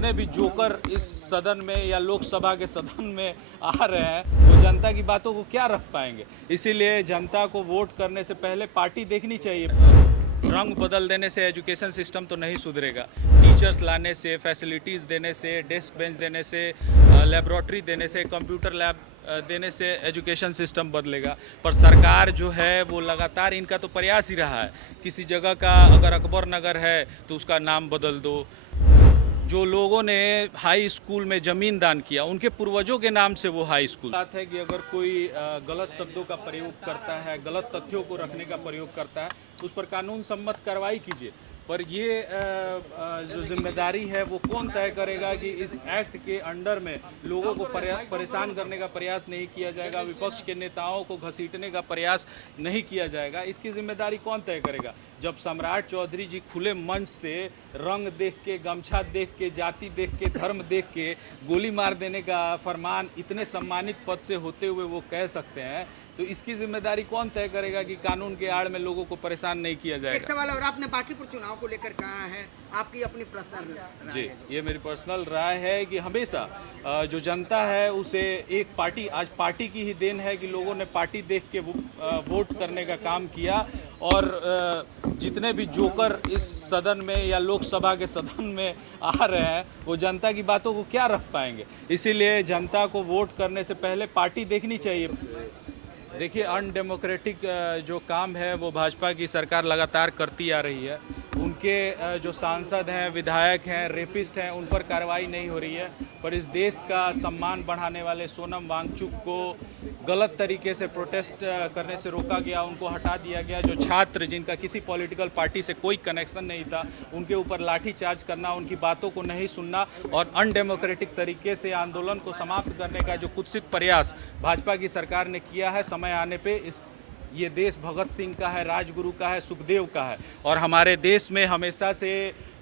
जितने भी जोकर इस सदन में या लोकसभा के सदन में आ रहे हैं वो जनता की बातों को क्या रख पाएंगे। इसीलिए जनता को वोट करने से पहले पार्टी देखनी चाहिए। रंग बदल देने से एजुकेशन सिस्टम तो नहीं सुधरेगा। टीचर्स लाने से, फैसिलिटीज़ देने से, डेस्क बेंच देने से, लेबोरेटरी देने से, कंप्यूटर लैब देने से एजुकेशन सिस्टम बदलेगा। पर सरकार जो है वो लगातार इनका तो प्रयास ही रहा है। किसी जगह का अगर अकबर नगर है तो उसका नाम बदल दो। जो लोगों ने हाई स्कूल में ज़मीन दान किया उनके पूर्वजों के नाम से वो हाई स्कूल। बात है कि अगर कोई गलत शब्दों का प्रयोग करता है, गलत तथ्यों को रखने का प्रयोग करता है, उस पर कानून सम्मत कार्रवाई कीजिए। पर ये जो जिम्मेदारी है वो कौन तय करेगा कि इस एक्ट के अंडर में लोगों को परेशान करने का प्रयास नहीं किया जाएगा, विपक्ष के नेताओं को घसीटने का प्रयास नहीं किया जाएगा, इसकी जिम्मेदारी कौन तय करेगा। जब सम्राट चौधरी जी खुले मंच से रंग देख के, गमछा देख के, जाति देख के, धर्म देख के गोली मार देने का फरमान इतने सम्मानित पद से होते हुए वो कह सकते हैं, तो इसकी जिम्मेदारी कौन तय करेगा कि कानून के आड़ में लोगों को परेशान नहीं किया जाएगा। एक सवाल और, आपने बाकीपुर चुनाव को लेकर कहा है, आपकी अपनी पर्सनल राय जी, है? ये मेरी पर्सनल राय है कि हमेशा जो जनता है उसे एक पार्टी, आज पार्टी की ही देन है कि लोगों ने पार्टी देख के वोट करने का काम किया। और जितने भी जोकर इस सदन में या लोकसभा के सदन में आ रहे हैं वो जनता की बातों को क्या रख पाएंगे। इसीलिए जनता को वोट करने से पहले पार्टी देखनी चाहिए। देखिए, अनडेमोक्रेटिक जो काम है वो भाजपा की सरकार लगातार करती आ रही है। उनके जो सांसद हैं, विधायक हैं, रेपिस्ट हैं, उन पर कार्रवाई नहीं हो रही है। पर इस देश का सम्मान बढ़ाने वाले सोनम वांगचुक को गलत तरीके से प्रोटेस्ट करने से रोका गया, उनको हटा दिया गया। जो छात्र जिनका किसी पॉलिटिकल पार्टी से कोई कनेक्शन नहीं था, उनके ऊपर लाठीचार्ज करना, उनकी बातों को नहीं सुनना और अनडेमोक्रेटिक तरीके से आंदोलन को समाप्त करने का जो कुत्सित प्रयास भाजपा की सरकार ने किया है, समय आने पे ये देश भगत सिंह का है, राजगुरु का है, सुखदेव का है। और हमारे देश में हमेशा से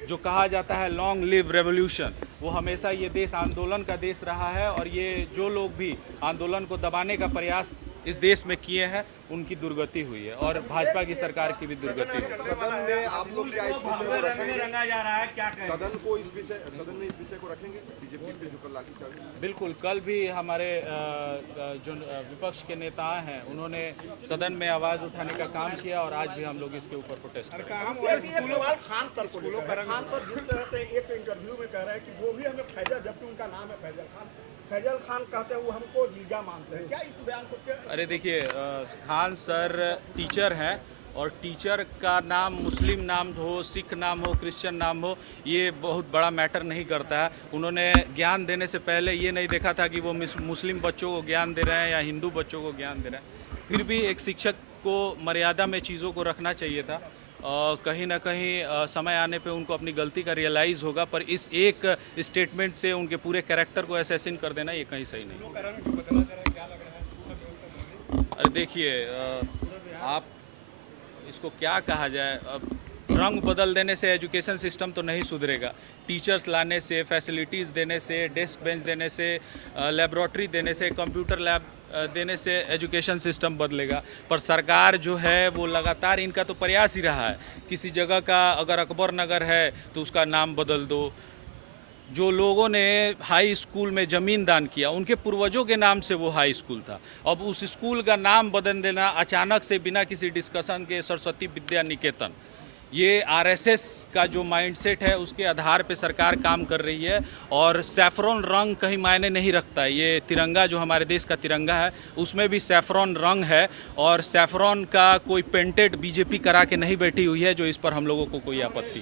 जो कहा जाता है लॉन्ग लिव रेवोल्यूशन, वो हमेशा ये देश आंदोलन का देश रहा है। और ये जो लोग भी आंदोलन को दबाने का प्रयास इस देश में किए हैं उनकी दुर्गति हुई है और भाजपा की सरकार की भी दुर्गति है। सदन में आप लोग क्या इस विषय को रखेंगे? रंगा जा रहा है, क्या कहें? सदन में इस विषय को रखेंगे? सीजेपी पे जो कल लाठीचार्ज, बिल्कुल, कल भी हमारे जो विपक्ष के नेता हैं उन्होंने सदन में आवाज़ उठाने का काम किया और आज भी हम लोग इसके ऊपर प्रोटेस्ट कर रहे हैं। खान सर जिस तरह से एक इंटरव्यू में कह रहे हैं कि वो भी हमें फैजल, जबकि उनका नाम है फैजल खान कहते हैं वो हमको जीजा मानते हैं, क्या इस बयान को क्या? अरे देखिए, खान सर टीचर हैं और टीचर का नाम मुस्लिम नाम हो, सिख नाम हो, क्रिश्चियन नाम हो, ये बहुत बड़ा मैटर नहीं करता है। उन्होंने ज्ञान देने से पहले ये नहीं देखा था कि वो मुस्लिम बच्चों को ज्ञान दे रहे हैं या हिंदू बच्चों को ज्ञान दे रहे हैं। फिर भी एक शिक्षक को मर्यादा में चीज़ों को रखना चाहिए था। कहीं ना कहीं समय आने पे उनको अपनी गलती का रियलाइज़ होगा, पर इस एक स्टेटमेंट से उनके पूरे कैरेक्टर को असैसिन कर देना ये कहीं सही नहीं। अरे देखिए, आप इसको क्या कहा जाए, अब रंग बदल देने से एजुकेशन सिस्टम तो नहीं सुधरेगा। टीचर्स लाने से, फैसिलिटीज़ देने से, डेस्क बेंच देने से, लेबोरेटरी देने से, कंप्यूटर लैब देने से एजुकेशन सिस्टम बदलेगा। पर सरकार जो है वो लगातार इनका तो प्रयास ही रहा है। किसी जगह का अगर अकबर नगर है तो उसका नाम बदल दो। जो लोगों ने हाई स्कूल में ज़मीन दान किया उनके पूर्वजों के नाम से वो हाई स्कूल था। अब उस स्कूल का नाम बदल देना अचानक से बिना किसी डिस्कशन के, सरस्वती विद्या निकेतन, ये आरएसएस का जो माइंडसेट है उसके आधार पे सरकार काम कर रही है। और सैफरॉन रंग कहीं मायने नहीं रखता है। ये तिरंगा जो हमारे देश का तिरंगा है उसमें भी सैफरॉन रंग है और सैफरॉन का कोई पेंटेड बीजेपी करा के नहीं बैठी हुई है, जो इस पर हम लोगों को कोई आपत्ति